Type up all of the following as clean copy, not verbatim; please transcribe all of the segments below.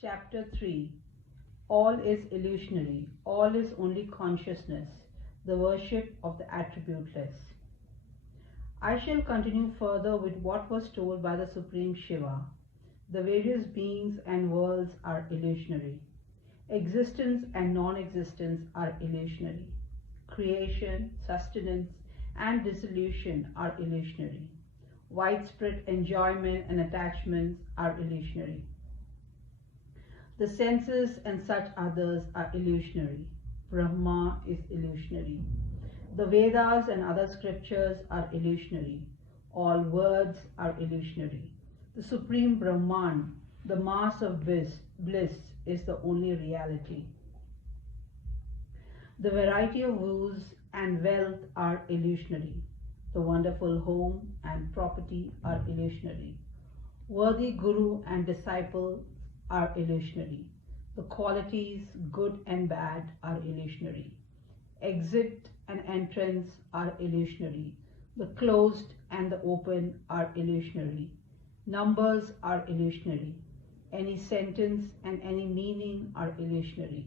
Chapter 3. All is illusionary, all is only consciousness, the worship of the attributeless. I shall continue further with what was told by the Supreme Shiva. The various beings and worlds are illusionary. Existence and non-existence are illusionary. Creation, sustenance, and dissolution are illusionary. Widespread enjoyment and attachments are illusionary. The senses and such others are illusionary. Brahma is illusionary. The Vedas and other scriptures are illusionary. All words are illusionary. The Supreme Brahman, the mass of bliss, is the only reality. The variety of woes and wealth are illusionary. The wonderful home and property are illusionary. Worthy guru and disciple are illusionary. The qualities good and bad are illusionary. Exit and entrance are illusionary. The closed and the open are illusionary. Numbers are illusionary. Any sentence and any meaning are illusionary.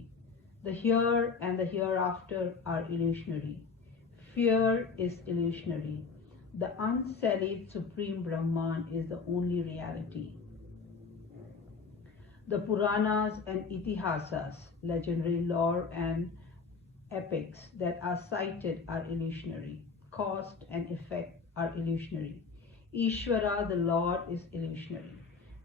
The here and the hereafter are illusionary. Fear is illusionary. The unsullied Supreme Brahman is the only reality. The Puranas and Itihasas, legendary lore and epics that are cited are illusionary. Cause and effect are illusionary. Ishvara, the Lord, is illusionary.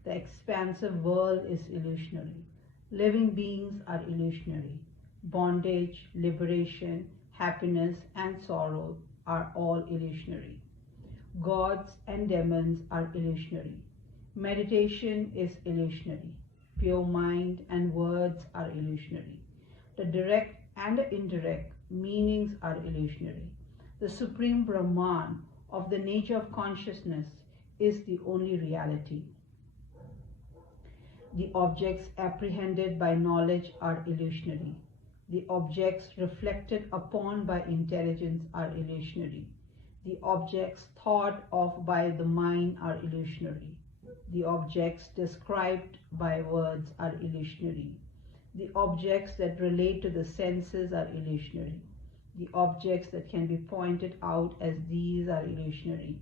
The expansive world is illusionary. Living beings are illusionary. Bondage, liberation, happiness, and sorrow are all illusionary. Gods and demons are illusionary. Meditation is illusionary. Pure mind and words are illusionary. The direct and the indirect meanings are illusionary. The Supreme Brahman of the nature of consciousness is the only reality. The objects apprehended by knowledge are illusionary. The objects reflected upon by intelligence are illusionary. The objects thought of by the mind are illusionary. The objects described by words are illusionary. The objects that relate to the senses are illusionary. The objects that can be pointed out as these are illusionary.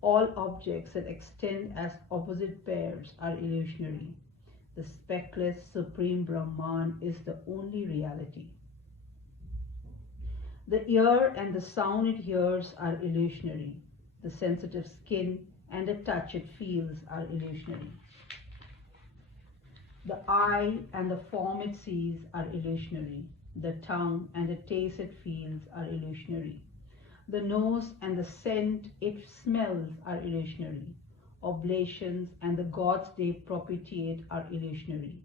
All objects that extend as opposite pairs are illusionary. The speckless Supreme Brahman is the only reality. The ear and the sound it hears are illusionary. The sensitive skin and the touch it feels are illusionary. The eye and the form it sees are illusionary. The tongue and the taste it feels are illusionary. The nose and the scent it smells are illusionary. Oblations and the gods they propitiate are illusionary.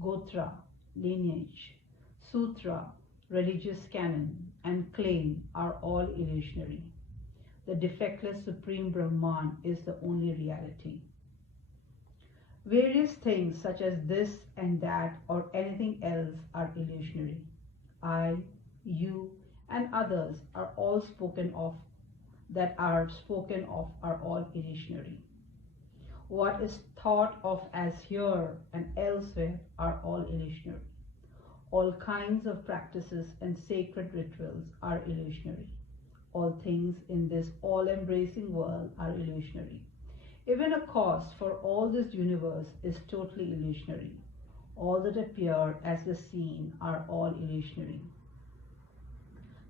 Gotra, lineage, sutra, religious canon, and claim are all illusionary. The defectless Supreme Brahman is the only reality. Various things such as this and that or anything else are illusionary. I, you, and others are all spoken of, that are spoken of are all illusionary. What is thought of as here and elsewhere are all illusionary. All kinds of practices and sacred rituals are illusionary. All things in this all-embracing world are illusionary. Even a cause for all this universe is totally illusionary. All that appear as the seen are all illusionary.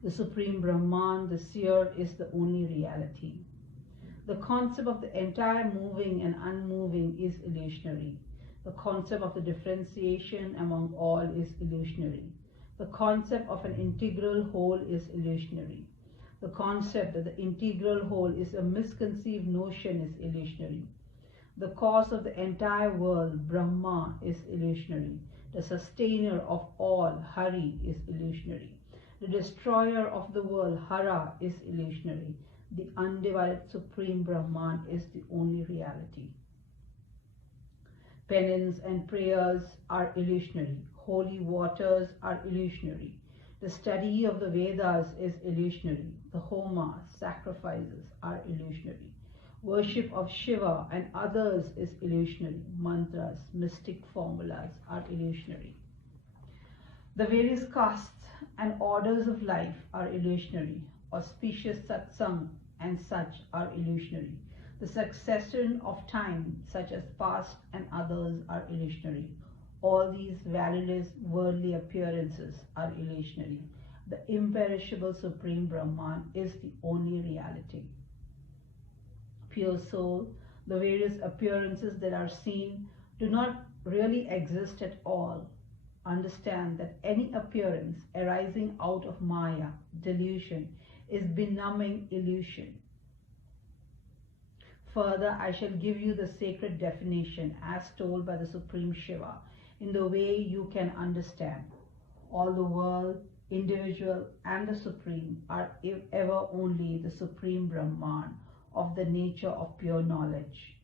The Supreme Brahman, the seer, is the only reality. The concept of the entire moving and unmoving is illusionary. The concept of the differentiation among all is illusionary. The concept of an integral whole is illusionary. The concept that the integral whole is a misconceived notion is illusionary. The cause of the entire world, Brahma, is illusionary. The sustainer of all, Hari, is illusionary. The destroyer of the world, Hara, is illusionary. The undivided Supreme Brahman is the only reality. Penance and prayers are illusionary. Holy waters are illusionary. The study of the Vedas is illusionary. The Homa, sacrifices, are illusionary. Worship of Shiva and others is illusionary. Mantras, mystic formulas are illusionary. The various castes and orders of life are illusionary. Auspicious satsang and such are illusionary. The succession of time, such as past and others, are illusionary. All these valueless worldly appearances are illusionary. The imperishable Supreme Brahman is the only reality. Pure soul, the various appearances that are seen do not really exist at all. Understand that any appearance arising out of Maya, delusion, is benumbing illusion. Further, I shall give you the sacred definition as told by the Supreme Shiva in the way you can understand. All the world, individual and the Supreme are ever only the Supreme Brahman of the nature of pure knowledge.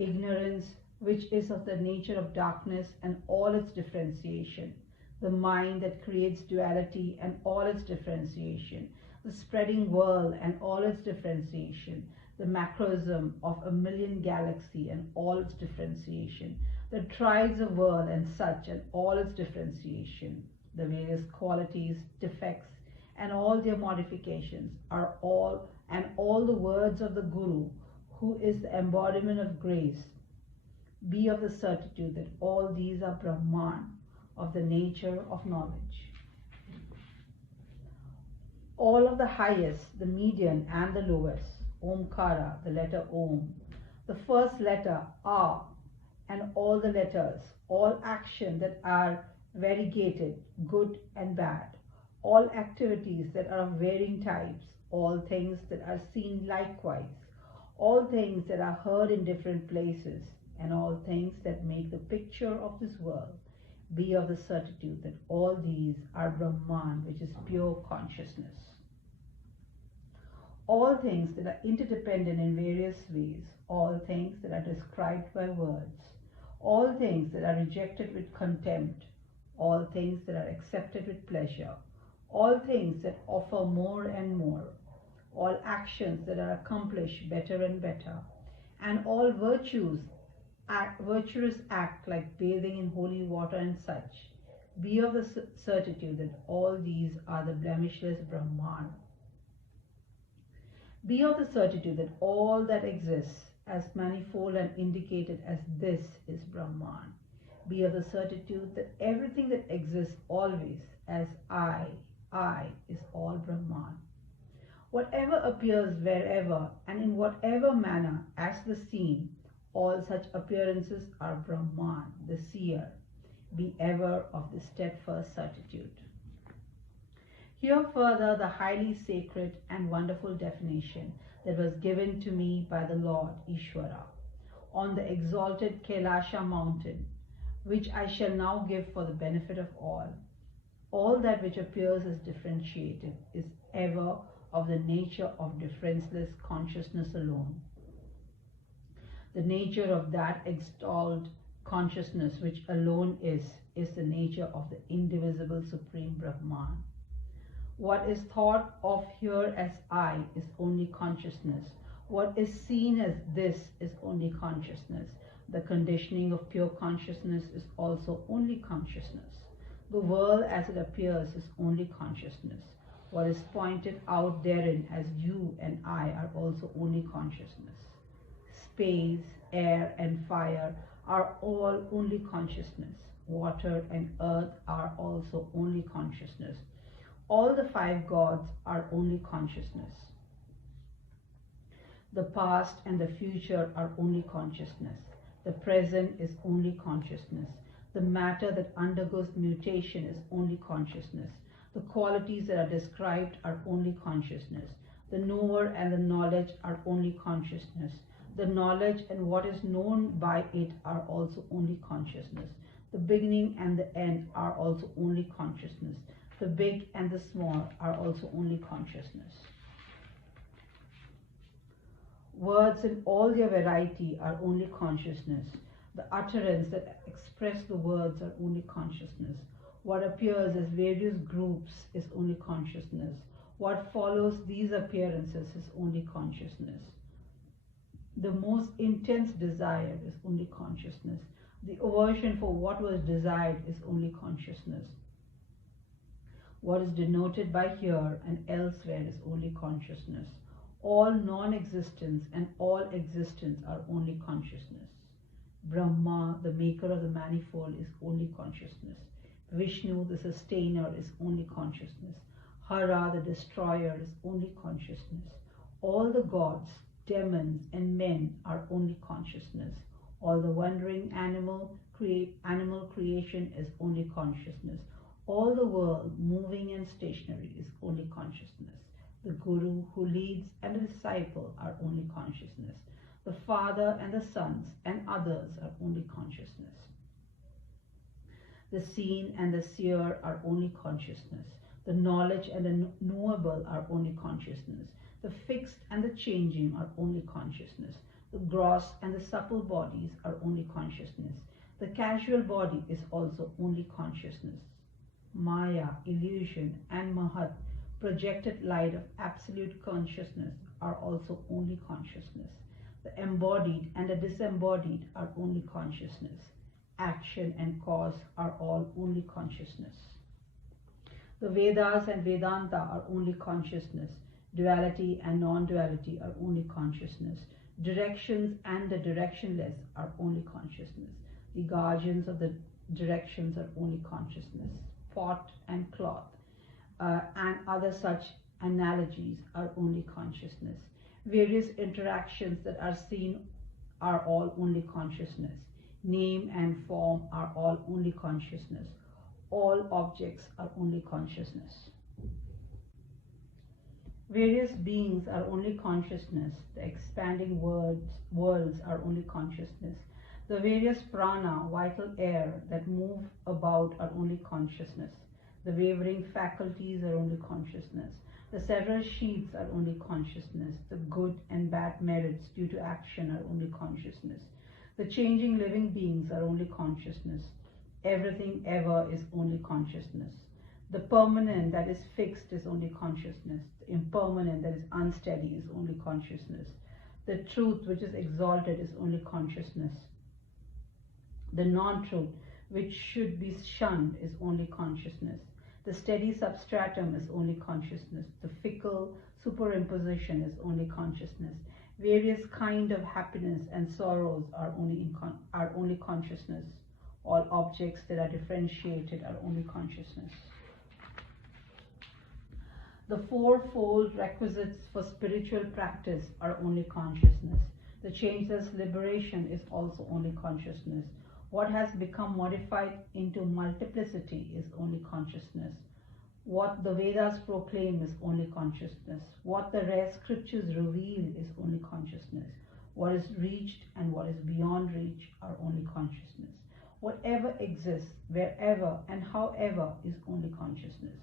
Ignorance, which is of the nature of darkness and all its differentiation, the mind that creates duality and all its differentiation, the spreading world and all its differentiation, the macrocosm of a million galaxy and all its differentiation, the triads of world and such and all its differentiation, the various qualities, defects, and all their modifications are all the words of the Guru, who is the embodiment of grace. Be of the certitude that all these are Brahman, of the nature of knowledge. All of the highest, the median, and the lowest, Omkara, the letter Om, the first letter A, and all the letters, all action that are variegated, good and bad, all activities that are of varying types, all things that are seen likewise, all things that are heard in different places, and all things that make the picture of this world, be of the certitude that all these are Brahman, which is pure consciousness. All things that are interdependent in various ways, all things that are described by words, all things that are rejected with contempt, all things that are accepted with pleasure, all things that offer more and more, all actions that are accomplished better and better, and all virtuous act like bathing in holy water and such, be of the certitude that all these are the blemishless Brahman. Be of the certitude that all that exists as manifold and indicated as this is Brahman. Be of the certitude that everything that exists always as I is all Brahman. Whatever appears wherever and in whatever manner as the seen, all such appearances are Brahman, the seer. Be ever of this steadfast certitude. Here further the highly sacred and wonderful definition that was given to me by the Lord Ishvara on the exalted Kailasha mountain, which I shall now give for the benefit of all. All that which appears as differentiated is ever of the nature of differenceless consciousness alone. The nature of that extolled consciousness which alone is the nature of the indivisible Supreme Brahman. What is thought of here as I is only consciousness. What is seen as this is only consciousness. The conditioning of pure consciousness is also only consciousness. The world as it appears is only consciousness. What is pointed out therein as you and I are also only consciousness. Space, air, and fire are all only consciousness. Water and earth are also only consciousness. All the five gods are only consciousness. The past and the future are only consciousness. The present is only consciousness. The matter that undergoes mutation is only consciousness. The qualities that are described are only consciousness. The knower and the knowledge are only consciousness. The knowledge and what is known by it are also only consciousness. The beginning and the end are also only consciousness. The big and the small are also only consciousness. Words in all their variety are only consciousness. The utterance that express the words are only consciousness. What appears as various groups is only consciousness. What follows these appearances is only consciousness. The most intense desire is only consciousness. The aversion for what was desired is only consciousness. What is denoted by here and elsewhere is only consciousness. All non-existence and all existence are only consciousness. Brahma, the maker of the manifold, is only consciousness. Vishnu, the sustainer, is only consciousness. Hara, the destroyer, is only consciousness. All the gods, demons, and men are only consciousness. All the wandering animal creation is only consciousness. All the world, moving and stationary, is only consciousness. The guru who leads and the disciple are only consciousness. The father and the sons and others are only consciousness. The seen and the seer are only consciousness. The knowledge and the knowable are only consciousness. The fixed and the changing are only consciousness. The gross and the supple bodies are only consciousness. The casual body is also only consciousness. Maya, illusion, and Mahat, projected light of absolute consciousness, are also only consciousness. The embodied and the disembodied are only consciousness. Action and cause are all only consciousness. The Vedas and Vedanta are only consciousness. Duality and non-duality are only consciousness. Directions and the directionless are only consciousness. The guardians of the directions are only consciousness. Pot and cloth and other such analogies are only consciousness. Various interactions that are seen are all only consciousness. Name and form are all only consciousness. All objects are only consciousness. Various beings are only consciousness. The expanding worlds are only consciousness. The various prana, vital air, that move about are only consciousness. The wavering faculties are only consciousness. The several sheaths are only consciousness. The good and bad merits due to action are only consciousness. The changing living beings are only consciousness. Everything ever is only consciousness. The permanent that is fixed is only consciousness. The impermanent that is unsteady is only consciousness. The truth which is exalted is only consciousness. The non-truth which should be shunned is only consciousness. The steady substratum is only consciousness. The fickle superimposition is only consciousness. Various kind of happiness and sorrows are only consciousness. All objects that are differentiated are only consciousness. The fourfold requisites for spiritual practice are only consciousness. The changeless liberation is also only consciousness. What has become modified into multiplicity is only consciousness. What the Vedas proclaim is only consciousness. What the rare scriptures reveal is only consciousness. What is reached and what is beyond reach are only consciousness. Whatever exists, wherever and however, is only consciousness.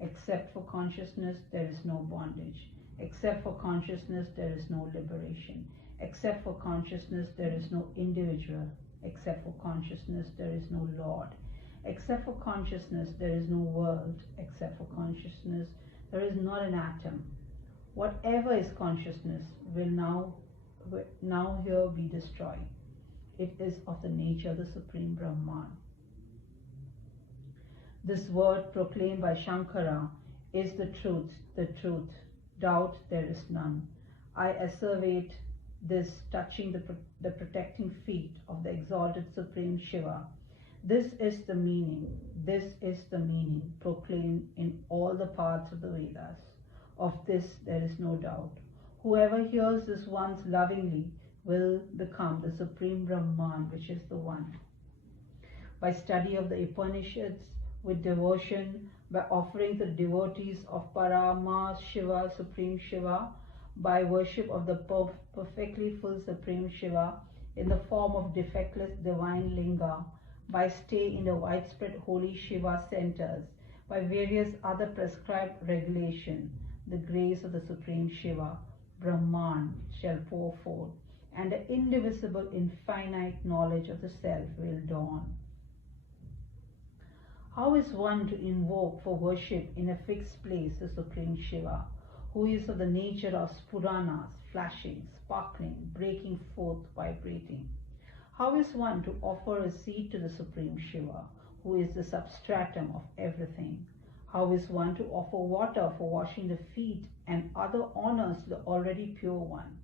Except for consciousness, there is no bondage. Except for consciousness, there is no liberation. Except for consciousness, there is no individual. Except for consciousness, there is no Lord. Except for consciousness, there is no world. Except for consciousness, there is not an atom. Whatever is consciousness will now here be destroyed. It is of the nature of the Supreme Brahman. This word proclaimed by Shankara is the truth, the truth. Doubt there is none. I asseverate this touching the protecting feet of the exalted Supreme Shiva. This is the meaning proclaimed in all the parts of the Vedas. Of this there is no doubt. Whoever hears this once lovingly will become the Supreme Brahman, which is the One. By study of the Upanishads with devotion, by offering the devotees of Parama Shiva, Supreme Shiva, by worship of the perfectly full Supreme Shiva in the form of defectless divine Linga, by stay in the widespread holy Shiva centers, by various other prescribed regulation, the grace of the Supreme Shiva, Brahman, shall pour forth, and the indivisible infinite knowledge of the Self will dawn. How is one to invoke for worship in a fixed place the Supreme Shiva, who is of the nature of Spuranas, flashing, sparkling, breaking forth, vibrating. How is one to offer a seed to the Supreme Shiva, who is the substratum of everything? How is one to offer water for washing the feet and other honors to the already pure one?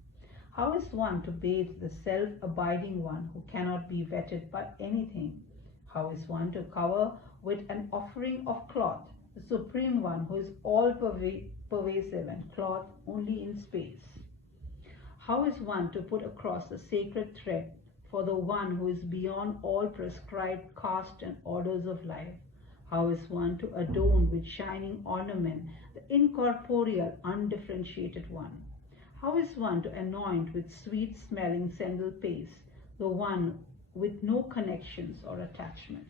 How is one to bathe the self-abiding one who cannot be wetted by anything? How is one to cover with an offering of cloth the Supreme One who is all pervasive and cloth only in space? How is one to put across the sacred thread for the one who is beyond all prescribed caste and orders of life? How is one to adorn with shining ornament the incorporeal, undifferentiated one? How is one to anoint with sweet-smelling sandal paste the one with no connections or attachment?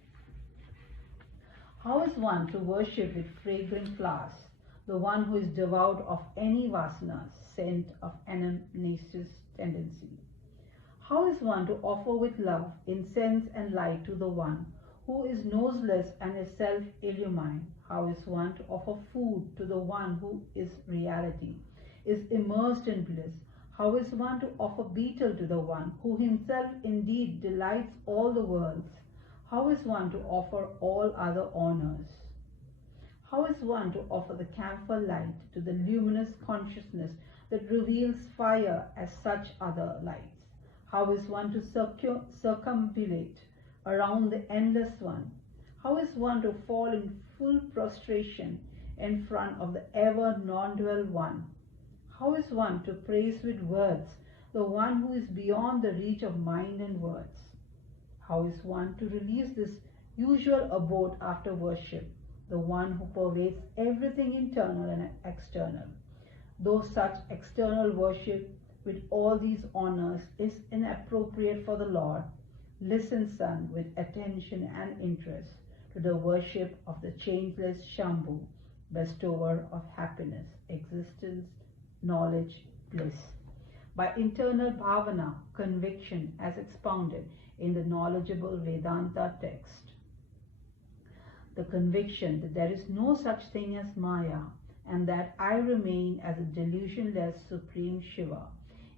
How is one to worship with fragrant flowers the one who is devoid of any vasana, scent of anamnesis tendency? How is one to offer with love, incense and light to the one who is noseless and is self-illumined? How is one to offer food to the one who is reality, is immersed in bliss? How is one to offer betel to the one who himself indeed delights all the worlds? How is one to offer all other honors? How is one to offer the camphor light to the luminous consciousness that reveals fire as such other lights? How is one to circumambulate around the endless one? How is one to fall in full prostration in front of the ever non-dual one? How is one to praise with words the one who is beyond the reach of mind and words? How is one to release this usual abode after worship, the one who pervades everything internal and external? Though such external worship with all these honors is inappropriate for the Lord, listen, son, with attention and interest to the worship of the changeless Shambhu, bestower of happiness, existence, knowledge, bliss. By internal bhavana, conviction as expounded in the knowledgeable Vedanta text. The conviction that there is no such thing as Maya and that I remain as a delusionless Supreme Shiva.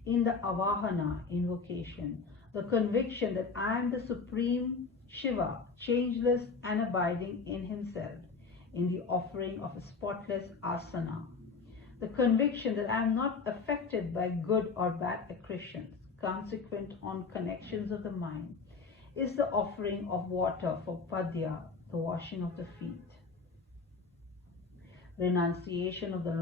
In the Avahana invocation, the conviction that I am the Supreme Shiva, changeless and abiding in himself, in the offering of a spotless asana. The conviction that I am not affected by good or bad accretions, consequent on connections of the mind, is the offering of water for padya, the washing of the feet. Renunciation of the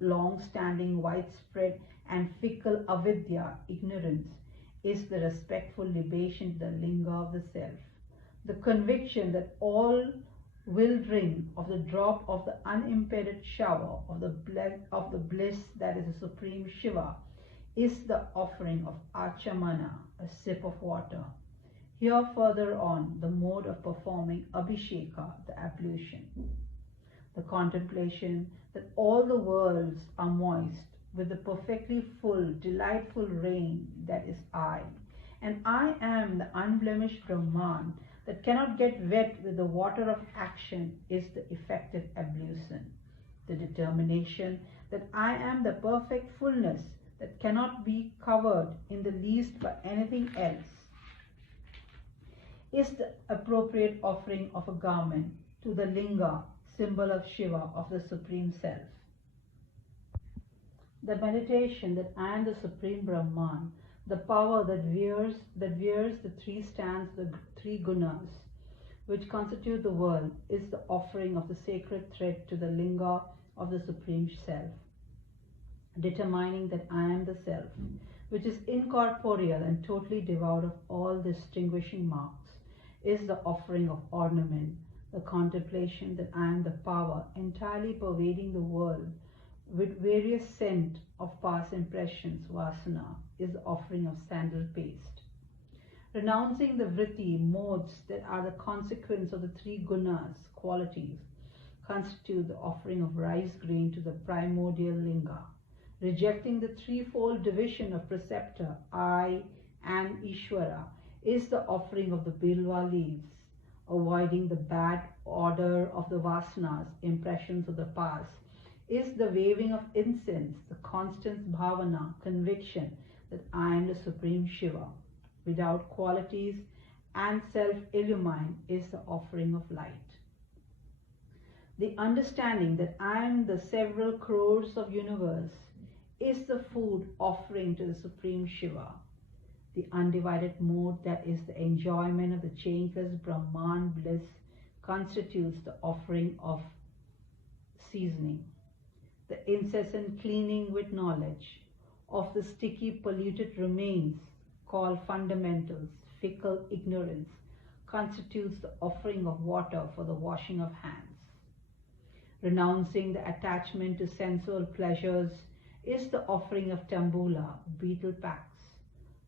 long-standing, widespread and fickle avidya, ignorance, is the respectful libation to the linga of the self. The conviction that all will drink of the drop of the unimpeded shower of the bliss that is the Supreme Shiva is the offering of achamana, a sip of water. Here further on, the mode of performing abhisheka, the ablution. The contemplation that all the worlds are moist with the perfectly full, delightful rain that is I, and I am the unblemished Brahman that cannot get wet with the water of action, is the effective ablution. The determination that I am the perfect fullness that cannot be covered in the least by anything else, is the appropriate offering of a garment to the linga, symbol of Shiva, of the Supreme Self. The meditation that I am the Supreme Brahman, the power that wears the three stands, the three gunas, which constitute the world, is the offering of the sacred thread to the linga of the Supreme Self. Determining that I am the Self, which is incorporeal and totally devoid of all distinguishing marks, is the offering of ornament. The contemplation that I am the power entirely pervading the world with various scent of past impressions, vasana, is the offering of sandal paste. Renouncing the vritti, modes that are the consequence of the three gunas, qualities, constitute the offering of rice grain to the primordial linga. Rejecting the threefold division of preceptor, I and Ishvara, is the offering of the bilva leaves. Avoiding the bad order of the vasanas, impressions of the past, is the waving of incense, the constant bhavana, conviction that I am the Supreme Shiva. Without qualities and self-illumine is the offering of light. The understanding that I am the several crores of universe is the food offering to the Supreme Shiva. The undivided mode that is the enjoyment of the changeless Brahman bliss constitutes the offering of seasoning. The incessant cleaning with knowledge of the sticky polluted remains called fundamentals, fickle ignorance, constitutes the offering of water for the washing of hands. Renouncing the attachment to sensual pleasures is the offering of tambula, betel packs.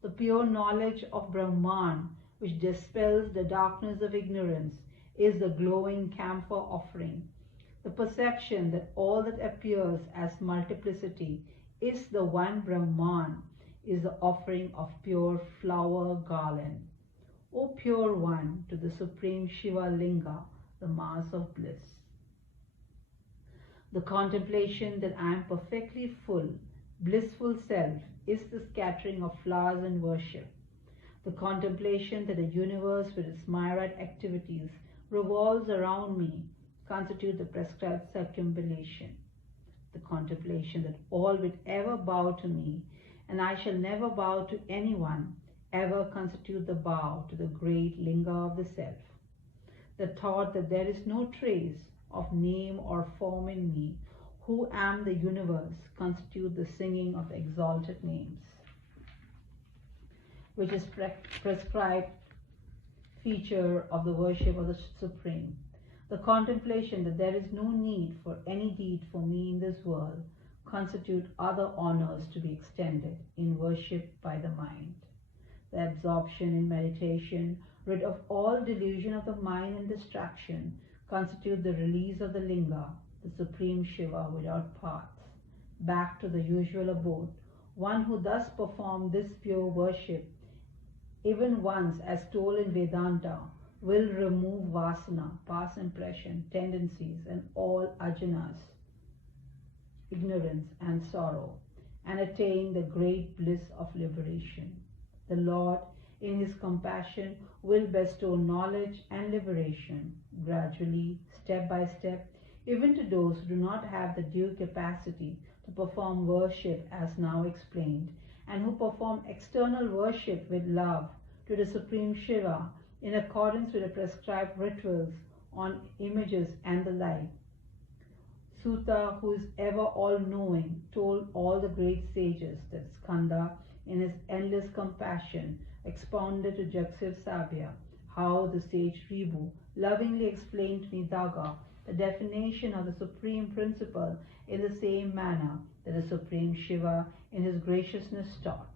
The pure knowledge of Brahman, which dispels the darkness of ignorance, is the glowing camphor offering. The perception that all that appears as multiplicity is the one Brahman is the offering of pure flower garland. O pure one, to the Supreme Shiva Linga, the mass of bliss. The contemplation that I am perfectly full, blissful self is the scattering of flowers in worship. The contemplation that the universe with its myriad activities revolves around me constitute the prescribed circumambulation. The contemplation that all will ever bow to me, and I shall never bow to anyone, ever constitute the bow to the great linga of the self. The thought that there is no trace of name or form in me, who am the universe, constitute the singing of exalted names, which is prescribed feature of the worship of the Supreme. The contemplation that there is no need for any deed for me in this world constitute other honors to be extended in worship by the mind. The absorption in meditation, rid of all delusion of the mind and distraction, constitute the release of the linga, the Supreme Shiva without paths, back to the usual abode. One who thus performed this pure worship, even once as told in Vedanta, will remove vasana, past impression, tendencies, and all ajanas, ignorance and sorrow, and attain the great bliss of liberation. The Lord, in His compassion, will bestow knowledge and liberation, gradually, step by step, even to those who do not have the due capacity to perform worship as now explained, and who perform external worship with love to the Supreme Shiva in accordance with the prescribed rituals on images and the like. Suta, who is ever all-knowing, told all the great sages that Skanda, in his endless compassion, expounded to Jaksiv Sabya how the sage Ribhu lovingly explained to Nidaga the definition of the supreme principle in the same manner that the Supreme Shiva in his graciousness taught.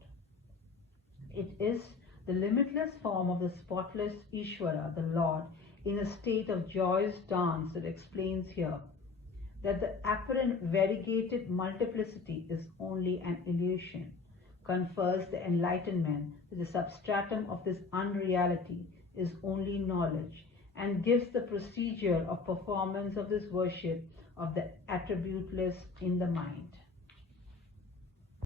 It is the limitless form of the spotless Ishvara, the Lord, in a state of joyous dance that explains here that the apparent variegated multiplicity is only an illusion, confers the enlightenment that the substratum of this unreality is only knowledge, and gives the procedure of performance of this worship of the attributeless in the mind.